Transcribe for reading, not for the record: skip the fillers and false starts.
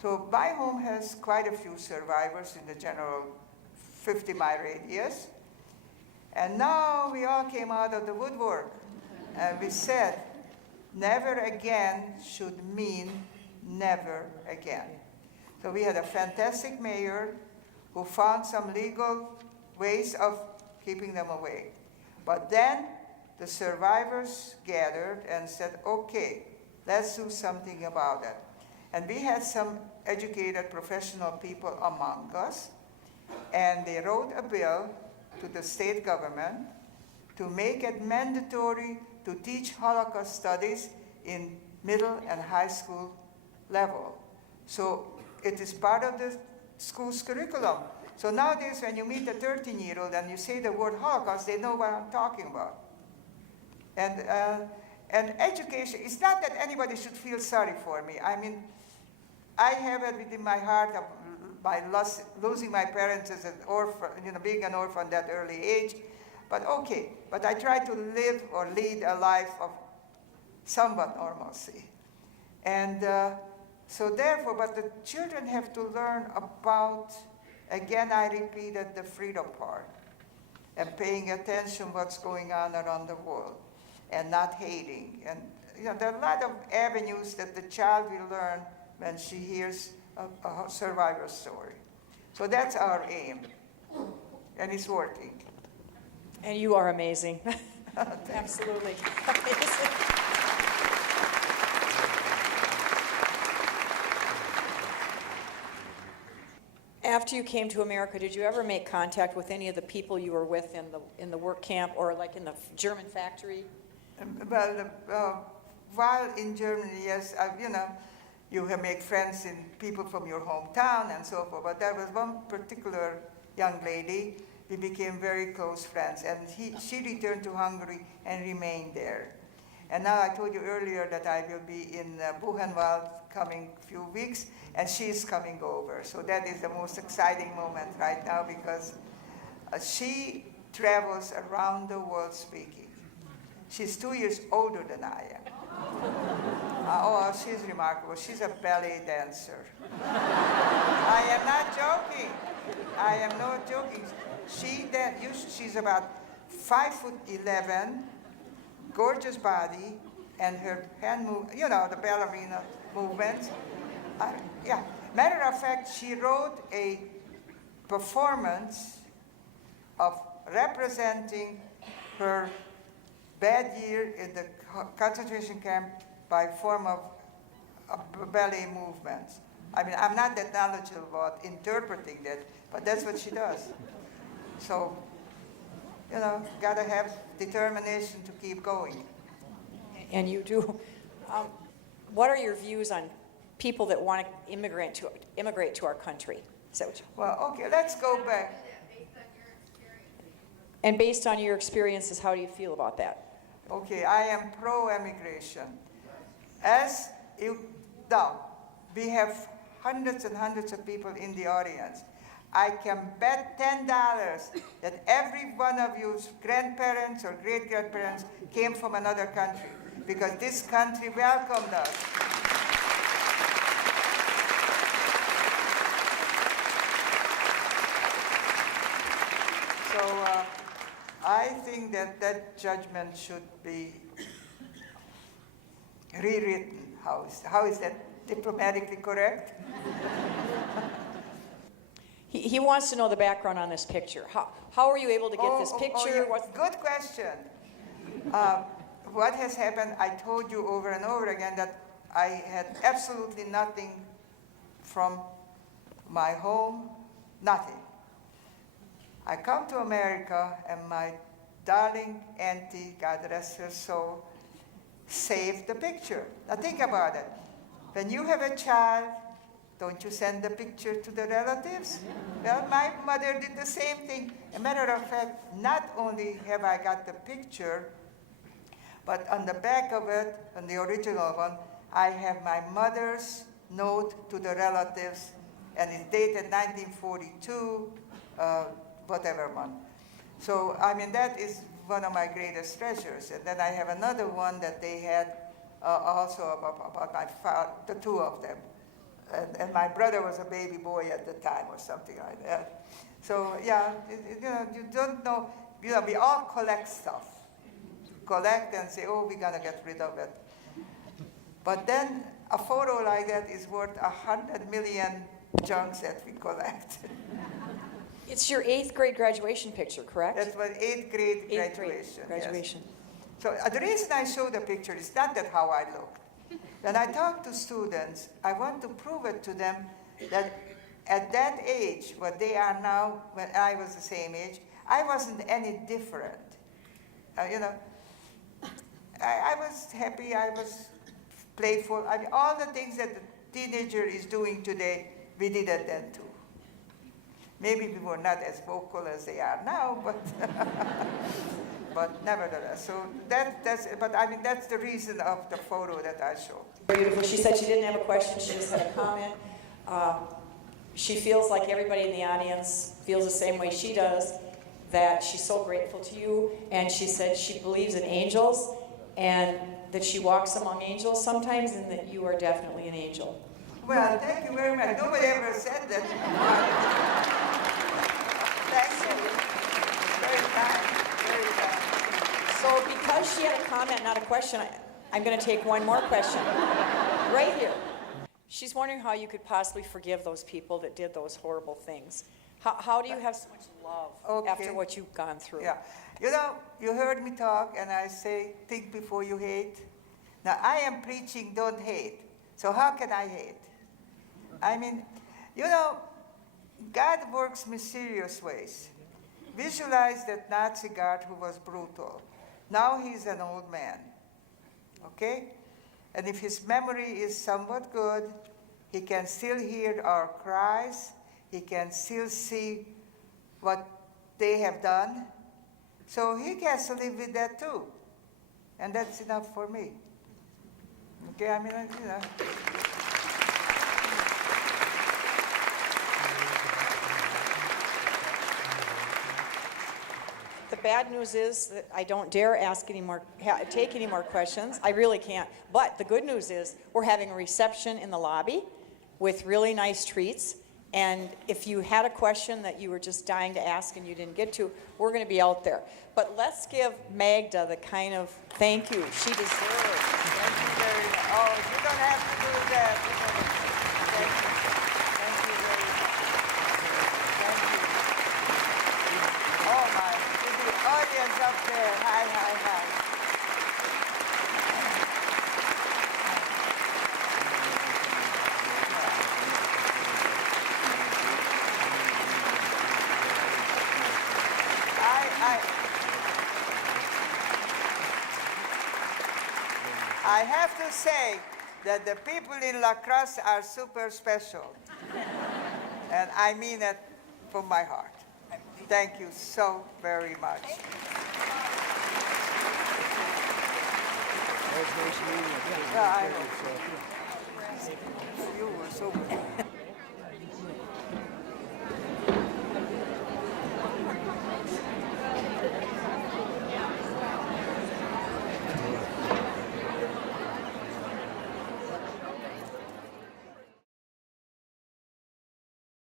So my home has quite a few survivors in the general 50-mile radius. And now we all came out of the woodwork and we said, never again should mean never again. So we had a fantastic mayor who found some legal ways of keeping them away. But then the survivors gathered and said, okay, let's do something about it. And we had some educated professional people among us, and they wrote a bill to the state government to make it mandatory to teach Holocaust studies in middle and high school level. So it is part of the school's curriculum. So nowadays when you meet a 13-year-old and you say the word Holocaust, they know what I'm talking about. And education, it's not that anybody should feel sorry for me. I mean, I have it within my heart by losing my parents as an orphan, being an orphan at that early age. But okay, but I try to live or lead a life of somewhat normalcy. And so therefore, but the children have to learn about, again, I repeated the freedom part, and paying attention what's going on around the world, and not hating. And there are a lot of avenues that the child will learn when she hears a survivor story. So that's our aim, and it's working. And you are amazing. Absolutely. After you came to America, did you ever make contact with any of the people you were with in the work camp or like in the German factory? Well, while in Germany, yes, you have made friends in people from your hometown and so forth. But there was one particular young lady. We became very close friends, and she returned to Hungary and remained there. And now I told you earlier that I will be in Buchenwald coming few weeks, and she's coming over. So that is the most exciting moment right now because she travels around the world speaking. She's 2 years older than I am. Oh, she's remarkable. She's a ballet dancer. I am not joking. I am not joking. She's about 5'11", gorgeous body, and her hand move, the ballerina movements. Yeah. Matter of fact, she wrote a performance of representing her bad year in the concentration camp by form of ballet movements. I mean, I'm not that knowledgeable about interpreting that, but that's what she does. So, gotta have determination to keep going. And you do. What are your views on people that want to immigrate to our country? Well, okay, let's go back. And based on your experiences, how do you feel about that? Okay, I am pro-immigration. We have hundreds and hundreds of people in the audience. I can bet $10 that every one of you's grandparents or great-grandparents came from another country because this country welcomed us. So I think that judgment should be rewritten. How is that diplomatically correct? He wants to know the background on this picture. How were you able to get this picture? Good question. What has happened, I told you over and over again that I had absolutely nothing from my home, nothing. I come to America and my darling auntie, God rest her soul, saved the picture. Now think about it. When you have a child, don't you send the picture to the relatives? Well, my mother did the same thing. As a matter of fact, not only have I got the picture, but on the back of it, on the original one, I have my mother's note to the relatives, and it's dated 1942, whatever month. So, I mean, that is one of my greatest treasures. And then I have another one that they had also about my father, the two of them. and my brother was a baby boy at the time or something like that. So yeah, you don't know, we all collect stuff. Collect and say, oh, we're gonna get rid of it. But then a photo like that is worth 100 million junks that we collect. It's your 8th grade graduation picture, correct? That was 8th grade 8th grade graduation. graduation. Yes. So the reason I show the picture is not that how I look. When I talk to students, I want to prove it to them that at that age, what they are now, when I was the same age, I wasn't any different. I was happy, I was playful. I mean, all the things that the teenager is doing today, we did it then too. Maybe we were not as vocal as they are now, but but nevertheless. So that's the reason of the photo that I show. Beautiful. She said she didn't have a question, she just had a comment. She feels like everybody in the audience feels the same way she does, that she's so grateful to you, and she said she believes in angels, and that she walks among angels sometimes, and that you are definitely an angel. Well, thank you very much. Nobody ever said that. Thank you. Very kind. Very kind. So because she had a comment, not a question, I'm going to take one more question. Right here. She's wondering how you could possibly forgive those people that did those horrible things. How do you have so much love after what you've gone through? Yeah. You heard me talk, and I say, think before you hate. Now, I am preaching don't hate. So how can I hate? I mean, God works mysterious ways. Visualize that Nazi guard who was brutal. Now he's an old man, okay? And if his memory is somewhat good, he can still hear our cries. He can still see what they have done. So he has to live with that too. And that's enough for me. Okay, I mean, The bad news is that I don't dare take any more questions. I really can't. But the good news is we're having a reception in the lobby with really nice treats. And if you had a question that you were just dying to ask and you didn't get to, we're going to be out there. But let's give Magda the kind of thank you she deserves. Thank you very much. Oh, you don't have to do that. Thank you. Thank you very much. Thank you. Oh my, to the audience up there. Hi, hi, hi. I have to say that the people in La Crosse are super special. And I mean it from my heart. Thank you so very much. It was nice meeting you. Yeah, I know. You were so good.